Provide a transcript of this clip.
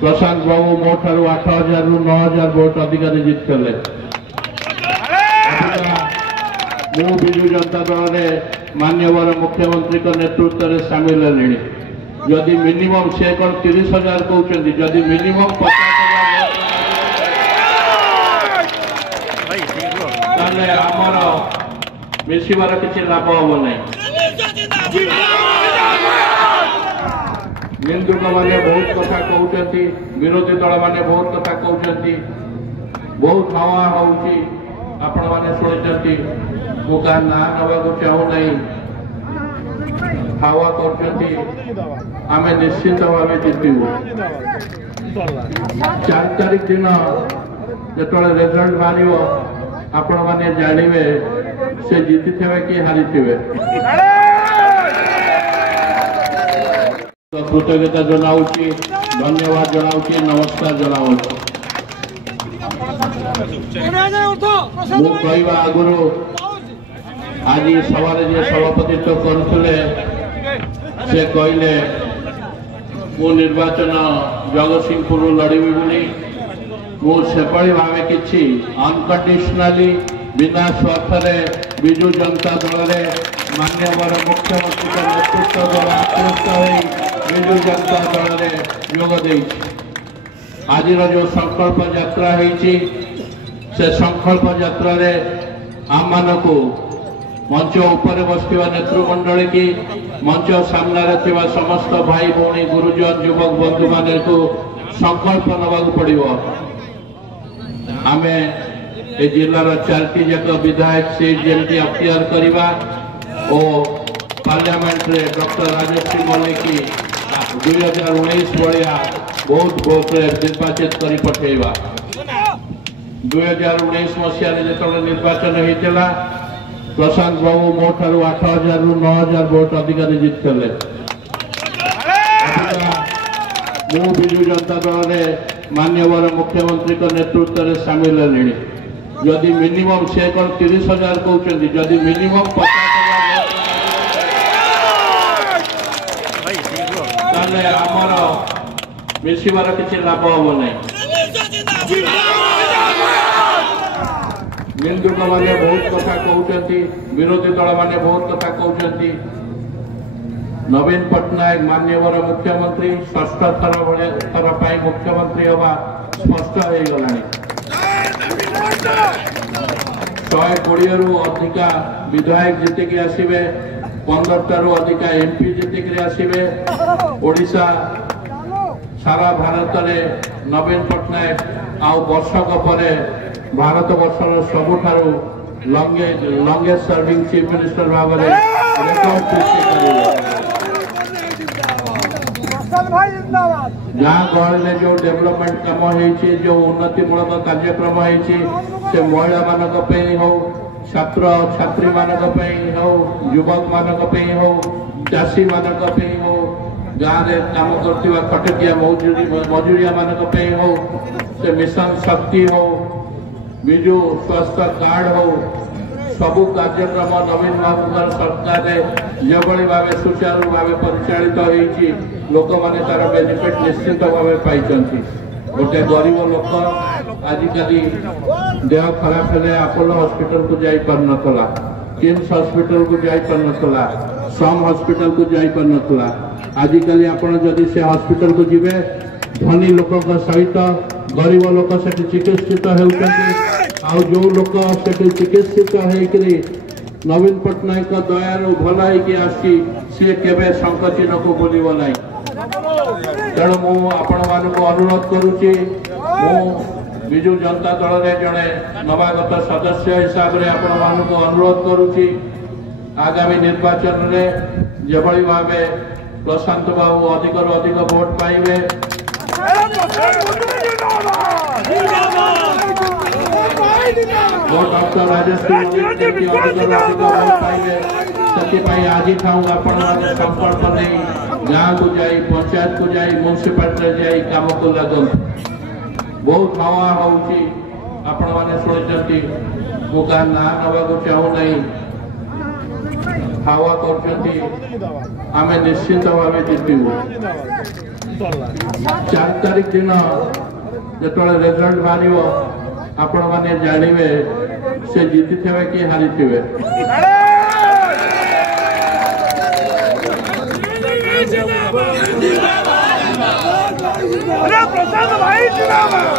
प्रशांत बाबू मो ठारू 8000 रु 9000 वोट अधिकारी जीतले। मु विजु जनता दल में माननीय मुख्यमंत्री नेतृत्व में सामिल है। जदि मिनिमम से 30,000 कहते जदि मिनिमम 50,000 आमर मिसबार किसी लाभ हम ना। निंदुक मैंने बहुत कथा कहते, विरोधी दल मैंने बहुत कथा कहते, बहुत हवा आपण मैंने शुणी मुझा ना नवा चाहू ना। हवा आम निश्चित भाव जीतू। 4 तारीख दिन जो रिजल्ट बाहर आपण मैंने जानवे से जीति थे कि हारी थे। कृतज्ञता जनाऊँगी, धन्यवाद जनाऊँगी, नमस्कार जनाऊँगी। मु कहवा आगुरी आज सवाल जे सभापतित्व करुले से कहले मु निर्वाचन जगतसिंहपुर लड़बी बोली। मुझे भाव कि अनकंडीशनली बिना स्वार्थ विजु जनता दल में माननीय मुख्यमंत्री नेतृत्व द्वारा आकृष्ट हो विजु जनता दल में जोगदे। आज जो संकल्प यात्रा होती से संकल्प यात्रा आम मानक मंच उपर बसवा नेतृमंडली की मंच सामने समस्त भाई भौणी गुरुजन युवक बंधु मान को संकल्प नवा पड़ो। आम ए जिलार 4टी जाक विधायक सीट जमी अख्तियार करवा और पार्लियामेंट रे डॉक्टर राजश्री मल्लिक 2019 भाया बहुत भोट निर्वाचित कर पठेवा। 2019 मसीह जो निर्वाचन होता प्रशांत बाबू मो ठारू 8000 रु 9000 वोट अधिकारी जीतले। मु विजु जनता दल में माननीय मुख्यमंत्री नेतृत्व में सामिल है। जदि मिनिमम से 30,000 कहते जदि मिनिमम 50,000 आमर मिसबार किसी लाभ हम ना। निंदुक मैंने बहुत कथा कहते, विरोधी दल मैंने बहुत कथा कहते। नवीन पट्टनायक माननीय मुख्यमंत्री षष्ठ थर पर मुख्यमंत्री हवा स्पष्ट हो गला। 120 रु अधिका विधायक जीतिक आसवे, 15 रु अधिका एमपी जीतिक आसवे। ओडिशा सारा भारत में नवीन पट्टनायक आउ वर्षक पर भारत वर्षर सबुठारु लंगेस्ट सर्विंग चीफ मिनिस्टर भाव में रेकर्ड सृष्टि करेंगे। जहाँ गहल में जो डेवलपमेंट कम हो जो उन्नतिमूलक कार्यक्रम से महिला मान हो, छात्र छात्री मान हो, युवक मान हो, चाषी मान हो, गाँव में काम करथिबा खटकिया मजूरिया मान हो, से मिशन शक्ति हो, विजु स्वास्थ्य कार्ड हो, सबु कार्यक्रम नवीन बाबू सरकार जो भाव सुचारू भाव परिचालित होती लोक मैंने तार बेनिफिट निश्चित भाव पाई। गोटे गरीब लोक आजिकली देह खराब है अपोलो हॉस्पिटल को जाई पार नथला, किम्स हॉस्पिटल को जाई पार नथला, सम हॉस्पिटल को जाई पार नथला। आजिकली आपण जदि से हॉस्पिटल को जिवे धनी लोक सहित गरीब लोक से चिकित्सित हो जो लोक से चिकित्सित होकरी नवीन पट्टनायक दयारू भलाई आसी सी केवे संकचिन को बोलिब ना। तेणु मुझे अनुरोध करुच्ची विजु जनता दल में जड़े नवागत सदस्य हिसाब से आपण अनुरोध करुच्ची आगामी निर्वाचन में जो भाव प्रशांत बाबू अधिक अधिक भोट पाइबे डॉक्टर राजश्री पाइबे आज संकल्प नहीं गाँव को जाई पंचायत को जाई म्यूनिसिपालिटी जाई काम को लगन बहुत हवा होची आपण माने शुणी मुझा ना नवा चाहू ना। हवा करते आम निश्चित भाव जीतू। 4 तारीख दिन जो रिजल्ट बाहर आपण मैंने जानवे से जीति थे कि हारी थे। प्रशांत भाई जिंदाबाद।